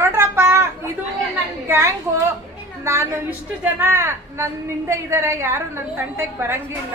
ನೋಡ್ರಪ್ಪ, ಇದು ನನ್ನ ಗ್ಯಾಂಗು. ನಾನು ಇಷ್ಟು ಜನ ನನ್ನ ಹಿಂದೆ ಇದ್ದಾರೆ, ಯಾರು ನನ್ನ ತಂಟೆಗೆ ಬರಂಗಿಲ್ಲ.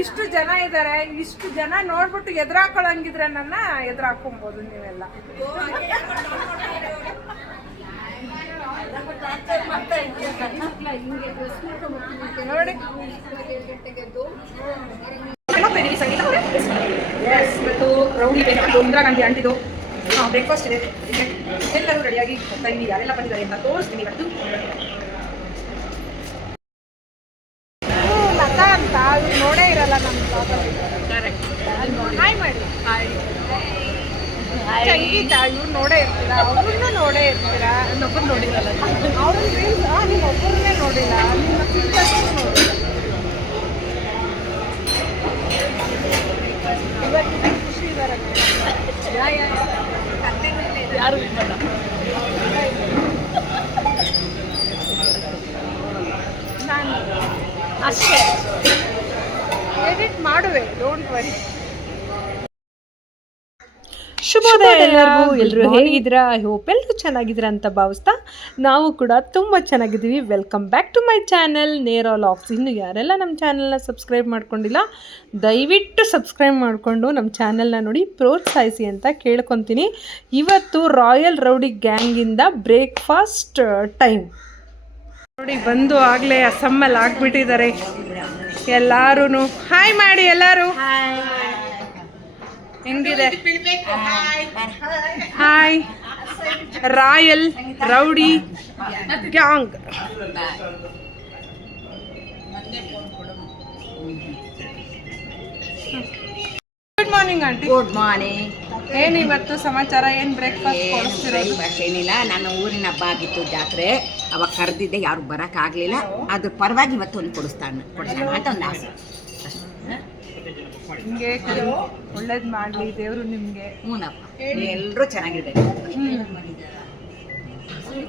ಇಷ್ಟು ಜನ ಇದ್ದಾರೆ, ಇಷ್ಟು ಜನ ನೋಡ್ಬಿಟ್ಟು ಎದುರಾಕೊಳ್ಳಂಗಿದ್ರೆ ನನ್ನ ಎದುರಾಕೊಂಬೋದು ನೀವೆಲ್ಲ. ನೋಡಿ ಮತ್ತು ರೌಡಿ ಬೇಕು, ಇಂದಿರಾ ಗಾಂಧಿ ಆಂಟಿದು ಬ್ರೇಕ್ಫಾಸ್ಟ್ ಇದೆ. ಎಲ್ಲರೂ ರೆಡಿಯಾಗಿ ಹೋಗ್ತಾ ಇದ್ದೀವಿ. ಯಾರೆಲ್ಲ ಬಂದಿದ್ದಾರೆ ಅಂತ ತೋರಿಸ್ತೀನಿ ಇವತ್ತು. ಲತಾ ಅಂತ ಇವ್ರು ನೋಡೇ ಇರಲ್ಲ ನಮ್ಮ ಹಾಯ್ ಮಾಡಿ. ಸಂಗೀತ ಇವ್ರು ನೋಡೇ ಇರ್ತೀರಾ, ಅವ್ರನ್ನೂ ನೋಡೇ ಇರ್ತೀರಾ. ಇನ್ನೊಬ್ಬರು ನೋಡಿರಲ್ಲ, ಅವ್ರನ್ನ ನಿಮ್ಮ ಒಬ್ಬರನ್ನೇ ನೋಡಿಲ್ಲ, ನಿಮ್ಮ ಸಿಸ್ಟರ್ಸೂ ನೋಡಿಲ್ಲ. ಇವತ್ತು ಖುಷಿ ಇದ್ದಾರೆ ಯಾರು ನಾನು ಅಷ್ಟೇ ಎಡಿಟ್ ಮಾಡುವೆ, ಡೋಂಟ್ ವರಿ. ಶುಭೋದಯ ಎಲ್ಲರಿಗೂ. ಎಲ್ಲರೂ ಹೇಗಿದ್ದೀರಾ? ಐ ಹೋಪ್ ಎಲ್ಲರೂ ಚೆನ್ನಾಗಿದ್ದೀರಾ ಅಂತ ಭಾವಿಸ್ತಾ ನಾವು ಕೂಡ ತುಂಬ ಚೆನ್ನಾಗಿದ್ದೀವಿ. Welcome back to my channel Nera vlogs. ಇನ್ನು ಯಾರೆಲ್ಲ ನಮ್ಮ ಚಾನಲ್ನ ಸಬ್ಸ್ಕ್ರೈಬ್ ಮಾಡ್ಕೊಂಡಿಲ್ಲ, ದಯವಿಟ್ಟು ಸಬ್ಸ್ಕ್ರೈಬ್ ಮಾಡಿಕೊಂಡು ನಮ್ಮ ಚಾನಲ್ನ ನೋಡಿ ಪ್ರೋತ್ಸಾಹಿಸಿ ಅಂತ ಕೇಳ್ಕೊತೀನಿ. ಇವತ್ತು ರಾಯಲ್ ರೌಡಿ ಗ್ಯಾಂಗಿಂದ ಬ್ರೇಕ್ಫಾಸ್ಟ್ ಟೈಮ್ ನೋಡಿ. ಬಂದು ಆಗಲೇ ಅಸಮ್ಮಲ್ಲಿ ಆಗಿಬಿಟ್ಟಿದ್ದಾರೆ ಎಲ್ಲರೂ. ಹಾಯ್ ಮಾಡಿ ಎಲ್ಲರೂ. ಹೆಂಗಿದೆ? Hi royal rowdy gang. Good morning aunty. Good morning. ಏನು ಇವತ್ತು ಸಮಾಚಾರ? ಏನು ಬ್ರೇಕ್ಫಾಸ್ಟ್ ಕೊಡಿಸ್ತಿರೋದು? ಏನಿಲ್ಲ, ನನ್ನ ಊರಿನ ಹಬ್ಬ ಆಗಿತ್ತು, ಜಾತ್ರೆ. ಅವಾಗ ಕರೆದಿದ್ದೆ, ಯಾರು ಬರೋಕ್ಕಾಗಲಿಲ್ಲ. ಅದ್ರ ಪರವಾಗಿ ಇವತ್ತು ಒಂದು ಕೊಡಿಸ್ತಾನೆ ಅಂತ ಒಂದು ಆಸೆ. ಹಿಂಗೆ ಒಳ್ಳೇದು ಮಾಡಲಿ ದೇವರು ನಿಮಗೆ. ಹ್ಞೂನಪ್ಪ, ಎಲ್ಲರೂ ಚೆನ್ನಾಗಿದ್ದಾರೆ.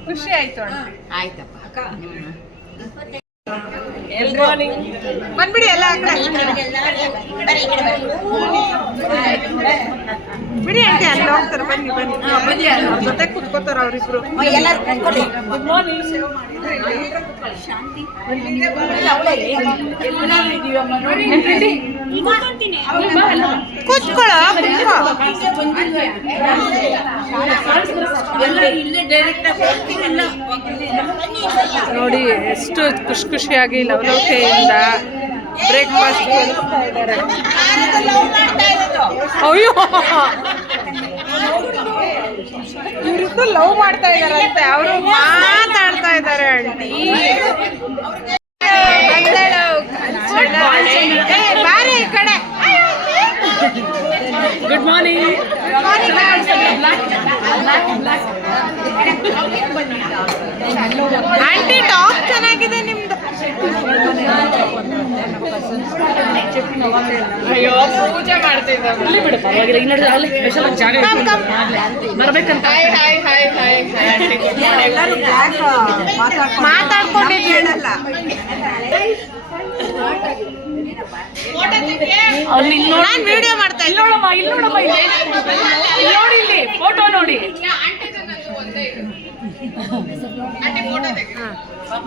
ಖುಷಿ ಆಯ್ತು ಆಂಟಿ. ಆಯ್ತಪ್ಪ. ಬಂದ್ಬಿಡಿ ಎಲ್ಲ ಬಿಡಿ ಆಂಟಿ, ಅಲ್ಲಿ ಹೋಗ್ತಾರೆ. ಬನ್ನಿ ಬನ್ನಿ, ಅವ್ರ ಜೊತೆ ಕುತ್ಕೋತಾರ ಅವರಿಬ್ರು. ಕೂತ್ಕೊಳ್ಳೋ. ನೋಡಿ ಎಷ್ಟು ಖುಷಿ ಖುಷಿಯಾಗಿ ಲವಲವಿಕೆಯಿಂದ ಬ್ರೇಕ್ಫಾಸ್ಟ್ ಕೊಡಿಸ್ತಾ ಇದ್ದಾರೆ. ಅಯ್ಯೋ, ಇವರಿಬ್ರು ಲವ್ ಮಾಡ್ತಾ ಇದಾರಂತೆ, ಅವರು ಮಾತಾಡ್ತಾ ಇದ್ದಾರೆ ಆಂಟಿ. ಬಾರಿ ಈ ಕಡೆ. Good morning. ಆಂಟಿ ಟಾಪ್ ಚೆನ್ನಾಗಿದೆ ನಿಮ್ದು. ಅಯ್ಯೋ, ಪೂಜೆ ಮಾಡ್ತಾ ಇದ್ದಾರೆ. ಬಿಡು, ಪರವಾಗಿಲ್ಲ. ಮಾತಾಡ್ಕೊಂಡಿದ್ದೀರಲ್ಲ. ನಾನು ವಿಡಿಯೋ ಮಾಡ್ತಾ ಇದ್ದೀನಿ. ನೋಡಮ್ಮ, ಇಲ್ಲಿ ನೋಡಮ್ಮ, ಇಲ್ಲಿ ನೋಡಿ, ಇಲ್ಲಿ ಫೋಟೋ ನೋಡಿ.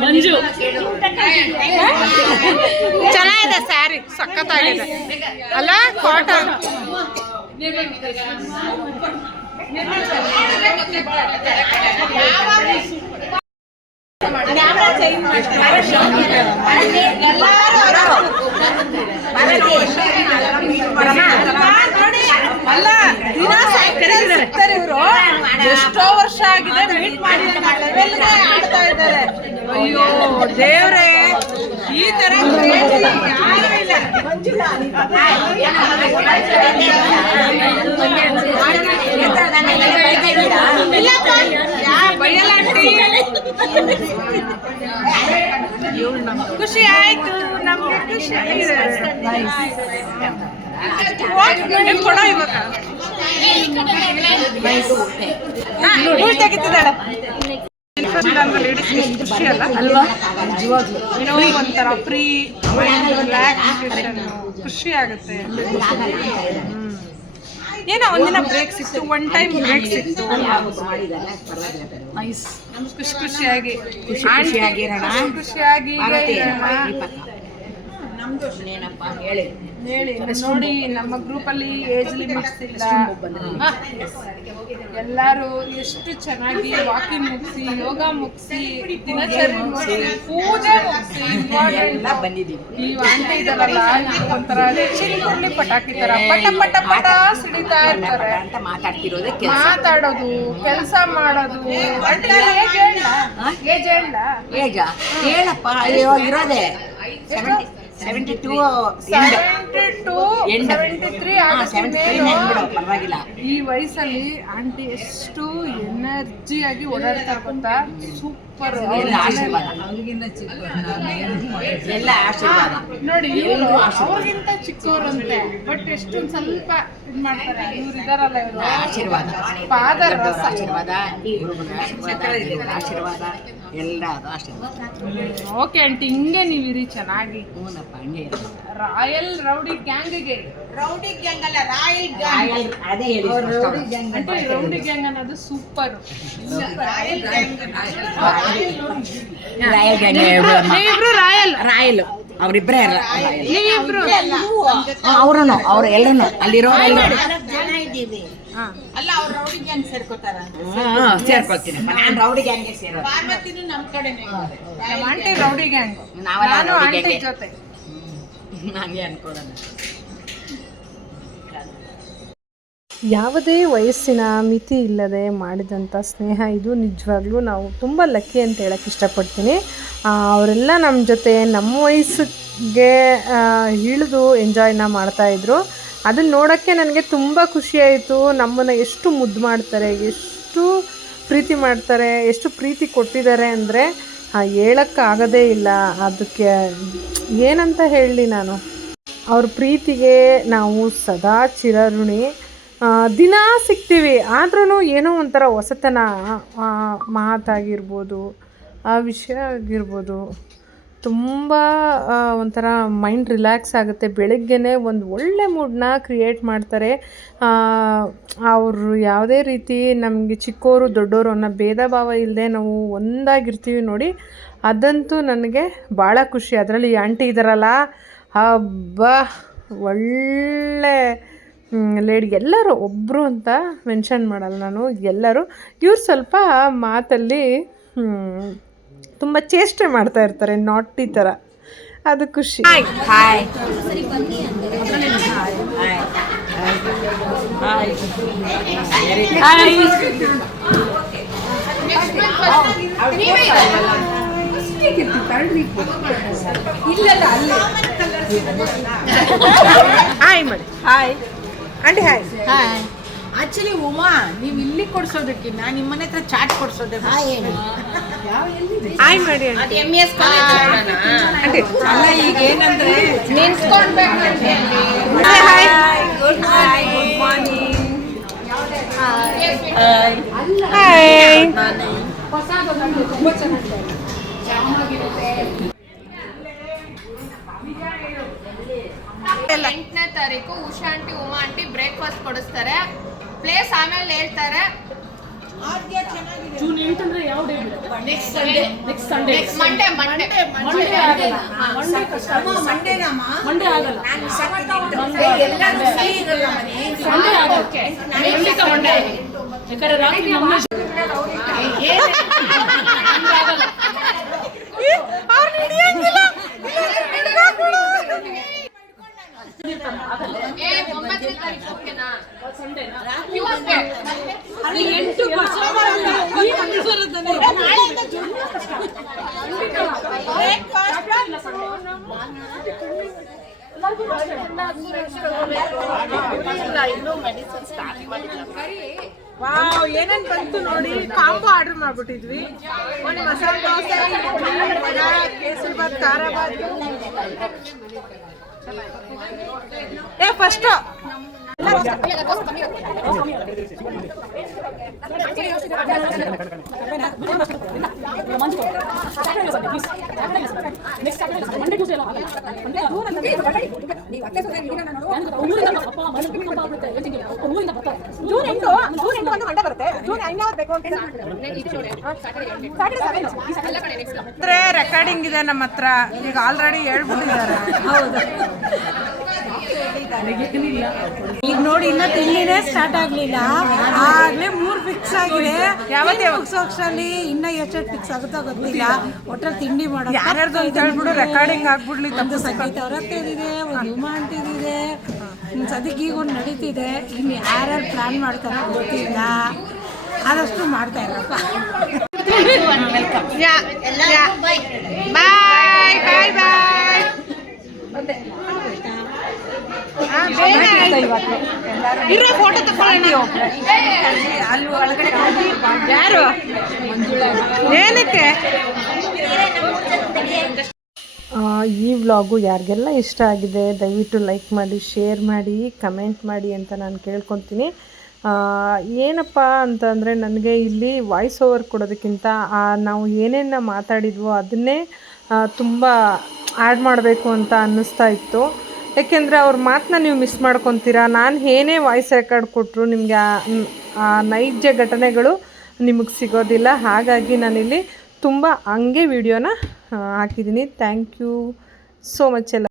ಮಂಜು ಚೆನ್ನಾಗಿದೆ, ಸ್ಯಾರಿ ಸಖತ್ತಾಗಿದೆ ಅಲ್ಲ? ಕಾಟನ್. ಅಲ್ಲ, ದಿನ ಸಿಗ್ತಾರೆ ಇವರು. ಎಷ್ಟೋ ವರ್ಷ ಆಗಿದೆ, ಮೀಟ್ ಮಾಡಿ ಆಡ್ತಾ ಇದ್ದಾರೆ. ಅಯ್ಯೋ ದೇವ್ರೆ, ಈ ತರ ಖುಷಿ ಆಯ್ತು ನಮ್ಗೆ. ಖುಷಿ ಕೊಡೋ ಇವಾಗ ತೆಗಿತಿದ್ದಾಳೆ. ಖುಷಿ ಅಲ್ಲ ಅಲ್ವಾ? ಒಂಥರ ಫ್ರೀ ಮೈಂಡ್ ರಿಲ್ಯಾಕ್ಸೇಷನ್, ಖುಷಿ ಆಗುತ್ತೆ. ಏನೋ ಒಂದಿನ ಬ್ರೇಕ್ ಸಿಕ್ತು, ಒನ್ ಟೈಮ್ ಬ್ರೇಕ್ ಸಿಕ್ತು. ಮಾಡಿದ್ದಾರೆ ಪರವಾಗಿಲ್ಲ ಬೇರೆ. ನೈಸ್, ಖುಷಿ ಖುಷಿಯಾಗಿ ಖುಷಿಯಾಗಿರೋಣ. ಖುಷಿಯಾಗಿ ಭಾರತಿ, ಇನ್ನೇನಪ್ಪ ಹೇಳಿ. ಹೇಳಿ. ನೋಡಿ, ನಮ್ಮ ಗ್ರೂಪಲ್ಲಿ ಏಜ್ ಲಿಮಿಟ್ಸ್ ಇಲ್ಲ. ಎಲ್ಲರೂ ಎಷ್ಟು ಚೆನ್ನಾಗಿ ವಾಕಿಂಗ್ ಮುಗಿಸಿ, ಯೋಗ ಮುಗಿಸಿ, ದಿನಚರಿ ಮುಗಿಸಿ, ಪೂಜೆ ಮುಗಿಸಿ, ಎಲ್ಲ ಬಂದಿದ್ದೀವಿ. ಈ ಆಂಟಿ ಇದಾರಲ್ಲ, ಒಂಥರ ಚಿರುಗುಳ್ಳಿ ಪಟಾಕಿ ತರ ಪಟ ಪಟ ಪಟ ಸಿಡಿತಾ ಇರ್ತಾರೆ. ಅಂತ ಮಾತಾಡ್ತಿರೋದೇ ಕೆಲಸ. ಮಾತಾಡೋದು, ಕೆಲಸ ಮಾಡೋದು. ಏಜ್ ಹೇಳಪ್ಪ. ಅಯ್ಯೋ ಇರೋದೇ 72 ಪರವಾಗಿಲ್ಲ. ಈ ವಯಸ್ಸಲ್ಲಿ ಆಂಟಿ ಎಷ್ಟು ಎನರ್ಜಿಯಾಗಿ ಓಡಾಡ್ತಾರೆ ಗೊತ್ತಾ? ಸೂಪರ್. ಎಲ್ಲ ಆಶೀರ್ವಾದ, ಎಲ್ಲ ಆಶೀರ್ವಾದ. ನೋಡಿ, ಅವ್ರಿಗಿಂತ ಚಿಕ್ಕವರಂತೆ, ಬಟ್ ಎಷ್ಟೊಂದು ಸ್ವಲ್ಪ ಇದು ಮಾಡ್ತಾರೆ. ಇವ್ರು ಇದಾರಲ್ಲ, ಇವರು ಆಶೀರ್ವಾದ, ಫಾದರ್ ಆಶೀರ್ವಾದ, ಆಶೀರ್ವಾದ, ಎಲ್ಲ ಆಶೀರ್ವಾದ. ಓಕೆ ಆಂಟಿ, ಹಿಂಗೆ ನೀವಿರಿ ಚೆನ್ನಾಗಿ. ಹ್ಞೂನಪ್ಪ, ಹಂಗೆ ರಾಯಲ್ ರೌಡಿ ಗ್ಯಾಂಗ್ಗೆ. ರೌಡಿ ಗ್ಯಾಂಗ್ ಅಲ್ಲ, ರಾಯಲ್ ಗ್ಯಾಂಗ್. ಅದೇ ಹೇಳಿ, ಆಂಟಿ ರೌಡಿ ಗ್ಯಾಂಗ್ ಅನ್ನೋದು ಸೂಪರ್. Royal gang. ನೀವಿಬ್ರು ರಾಯಲ್. ರಾಯಲ್ ಅವರಿಬ್ಬರೇ ನೀವಿಬ್ರು ಅವರು ಎಲ್ಲರೂ ಅಲ್ಲಿರೋ ಜನ ಇದ್ದೀವಿ. ಅಲ್ಲ, ಅವ್ರು ರೌಡಿ ಗ್ಯಾಂಗ್ ಸೇರ್ಕೋತಾರ. ಸೇರ್ಕೊಳ್ತೀನಿ. ನಾನು ರೌಡಿ ಗ್ಯಾಂಗ್ಗೆ ಸೇರೋದು. ಪಾರ್ವತಿನೂ ನಮ್ ಕಡೆನೇ. ನಮ್ಮ ಆಂಟಿ ರೌಡಿ ಗ್ಯಾಂಗ್. ನಾವೆಲ್ಲ ನಾನು ರೌಡಿ ಆಂಟಿ ಗ್ಯಾಂಗ್ ಜೊತೆ. ಹಂಗೆ ಅನ್ಕೊಳ್ಳೋಣ. ಯಾವುದೇ ವಯಸ್ಸಿನ ಮಿತಿ ಇಲ್ಲದೆ ಮಾಡಿದಂಥ ಸ್ನೇಹ ಇದು. ನಿಜವಾಗ್ಲೂ ನಾವು ತುಂಬ ಲಕ್ಕಿ ಅಂತ ಹೇಳೋಕ್ಕೆ ಇಷ್ಟಪಡ್ತೀನಿ. ಅವರೆಲ್ಲ ನಮ್ಮ ಜೊತೆ ನಮ್ಮ ವಯಸ್ಸಿಗೆ ಇಳಿದು ಎಂಜಾಯ್ನ ಮಾಡ್ತಾಯಿದ್ರು. ಅದನ್ನು ನೋಡೋಕ್ಕೆ ನನಗೆ ತುಂಬ ಖುಷಿಯಾಯಿತು. ನಮ್ಮನ್ನು ಎಷ್ಟು ಮುದ್ದು ಮಾಡ್ತಾರೆ, ಎಷ್ಟು ಪ್ರೀತಿ ಮಾಡ್ತಾರೆ, ಎಷ್ಟು ಪ್ರೀತಿ ಕೊಟ್ಟಿದ್ದಾರೆ ಅಂದರೆ ಹೇಳೋಕ್ಕಾಗೋದೇ ಇಲ್ಲ. ಅದಕ್ಕೆ ಏನಂತ ಹೇಳಲಿ ನಾನು. ಅವ್ರ ಪ್ರೀತಿಗೆ ನಾವು ಸದಾ ಚಿರಋಣಿ. ದಿನ ಸಿಗ್ತೀವಿ, ಆದ್ರೂ ಏನೋ ಒಂಥರ ಹೊಸತನ, ಮಾತಾಗಿರ್ಬೋದು, ಆ ವಿಷಯ ಆಗಿರ್ಬೋದು, ತುಂಬ ಒಂಥರ ಮೈಂಡ್ ರಿಲ್ಯಾಕ್ಸ್ ಆಗುತ್ತೆ. ಬೆಳಗ್ಗೆನೇ ಒಂದು ಒಳ್ಳೆ ಮೂಡನ್ನ ಕ್ರಿಯೇಟ್ ಮಾಡ್ತಾರೆ. ಅವರು ಯಾವುದೇ ರೀತಿ ನಮಗೆ ಚಿಕ್ಕವರು ದೊಡ್ಡವರು ಅನ್ನೋ ಭೇದ ಭಾವ ಇಲ್ಲದೆ ನಾವು ಒಂದಾಗಿರ್ತೀವಿ ನೋಡಿ, ಅದಂತೂ ನನಗೆ ಭಾಳ ಖುಷಿ. ಅದರಲ್ಲಿ ಆಂಟಿ ಇದ್ದಾರಲ್ಲ, ಹಬ್ಬ ಒಳ್ಳೆ ಲೇಡಿ. ಎಲ್ಲರೂ ಒಬ್ಬರು ಅಂತ ಮೆನ್ಷನ್ ಮಾಡಲ್ಲ ನಾನು, ಎಲ್ಲರೂ. ಇವ್ರು ಸ್ವಲ್ಪ ಮಾತಲ್ಲಿ ತುಂಬ ಚೇಷ್ಟೆ ಮಾಡ್ತಾ ಇರ್ತಾರೆ, ನಾಟಿ ಥರ. ಅದು ಖುಷಿ. ಹಾಯ್ ಹಾಯ್ ಹಾಯ್ ಮಾಡಿ. Hi aunty. Hi. Hi. Actually Uma, ನೀವು ಇಲ್ಲಿ ಕೊಡ್ಸೋದಕ್ಕಿಂತ ನಿಮ್ಮ ಮನೆ ಹತ್ರ ಚಾಟ್ ಕೊಡ್ಸೋದೆ. ಹಾಯ್ ಮಾಡಿ ಅದು MES ಕಾಲೇಜ್ ಆಂಟಿ. ಅಲ್ಲ, ಈಗ ಏನಂದ್ರೆ ನಿನ್ಸ್ಕೊಂಡ್ಬೇಕು. Hi, good morning. ಹಾಯ್. ತುಂಬ ಚೆನ್ನಾಗಿದೆ. 8ನೇ ತಾರೀಕು Usha aunty, Uma aunty breakfast ಕೊಡಿಸ್ತಾರೆ. ಪ್ಲೇಸ್ ಆಮೇಲೆ ಹೇಳ್ತಾರೆ. ವಾವ್, ಏನೇನ್ ಬಂತು ನೋಡಿ. ಕಾಂಬೋ ಆರ್ಡರ್ ಮಾಡ್ಬಿಟ್ಟಿದ್ವಿ. ಒಂದು ಮಸಾಲೆ ದೋಸೆ, ಕೇಸರಿ ಬಾತ್, ಖಾರ ಬಾತ್. ಫಸ್ಟ್ ರೆಕಾರ್ಡಿಂಗ್ ಇದೆ ನಮ್ಮ ಹತ್ರ ಈಗ ಆಲ್ರೆಡಿ ಹೇಳ್ಬಿಟ್ಟಿದ್ದಾರೆ. ಈಗ ನೋಡಿ ಇನ್ನ ತಿಂಡಿನೇ ಸ್ಟಾರ್ಟ್ ಆಗ್ಲಿಲ್ಲ, ಆಗ್ಲೇ 3 ಫಿಕ್ಸ್ ಆಗಿದೆ. ಯಾವತ್ತಲ್ಲಿ ಇನ್ನ ಎಷ್ಟು ಫಿಕ್ಸ್ ಆಗುತ್ತೋ ಗೊತ್ತಿಲ್ಲ. ಒಟ್ಟಲ್ಲಿ ತಿಂಡಿ ಮಾಡೋದು ಯಾರ್ಯಾರ್ದು ಅಂತ ಹೇಳ್ಬಿಡು ರೆಕಾರ್ಡಿಂಗ್ ಆಗ್ಬಿಡ್ಲಿ. ಒಂದು ಸಂಗೀತ ಅವರತ್ತಿದೆ, ಒಂದು ಉಮಾ ಅಂತಿದೆ, ಸದ್ಯಕ್ಕೆ ಈಗ ಒಂದು ನಡೀತಿದೆ. ಇನ್ನು ಯಾರ್ಯಾರು ಪ್ಲಾನ್ ಮಾಡ್ತಾರೋ ಗೊತ್ತಿಲ್ಲ, ಆದಷ್ಟು ಮಾಡ್ತಾ ಇರಪ್ಪ. ಬಾಯ್ ಬಾಯ್ ಬಾಯ್. ಇರೋ ಫೋಟೋ ತಗೊಳ್ಳೋಣ. ಯಾರು ಏನಕ್ಕೆ ಈ ವ್ಲಾಗು ಯಾರಿಗೆಲ್ಲ ಇಷ್ಟ ಆಗಿದೆ ದಯವಿಟ್ಟು ಲೈಕ್ ಮಾಡಿ, ಶೇರ್ ಮಾಡಿ, ಕಮೆಂಟ್ ಮಾಡಿ ಅಂತ ನಾನು ಕೇಳ್ಕೊತೀನಿ. ಏನಪ್ಪ ಅಂತಂದರೆ ನನಗೆ ಇಲ್ಲಿ ವಾಯ್ಸ್ ಓವರ್ ಕೊಡೋದಕ್ಕಿಂತ ನಾವು ಏನೇನು ಮಾತಾಡಿದ್ವೋ ಅದನ್ನೇ ತುಂಬ ಆ್ಯಡ್ ಮಾಡಬೇಕು ಅಂತ ಅನ್ನಿಸ್ತಾ ಇತ್ತು. ಏಕೆಂದರೆ ಅವ್ರ ಮಾತನ್ನ ನೀವು ಮಿಸ್ ಮಾಡ್ಕೊತೀರಾ. ನಾನು ಏನೇ ವಾಯ್ಸ್ ರೆಕಾರ್ಡ್ ಕೊಟ್ಟರು ನಿಮಗೆ ಆ ನೈಜ ಘಟನೆಗಳು ನಿಮಗೆ ಸಿಗೋದಿಲ್ಲ. ಹಾಗಾಗಿ ನಾನಿಲ್ಲಿ ತುಂಬ ಹಂಗೆ ವಿಡಿಯೋನ ಹಾಕಿದ್ದೀನಿ. ಥ್ಯಾಂಕ್ ಯು ಸೋ ಮಚ್ ಎಲ್ಲ.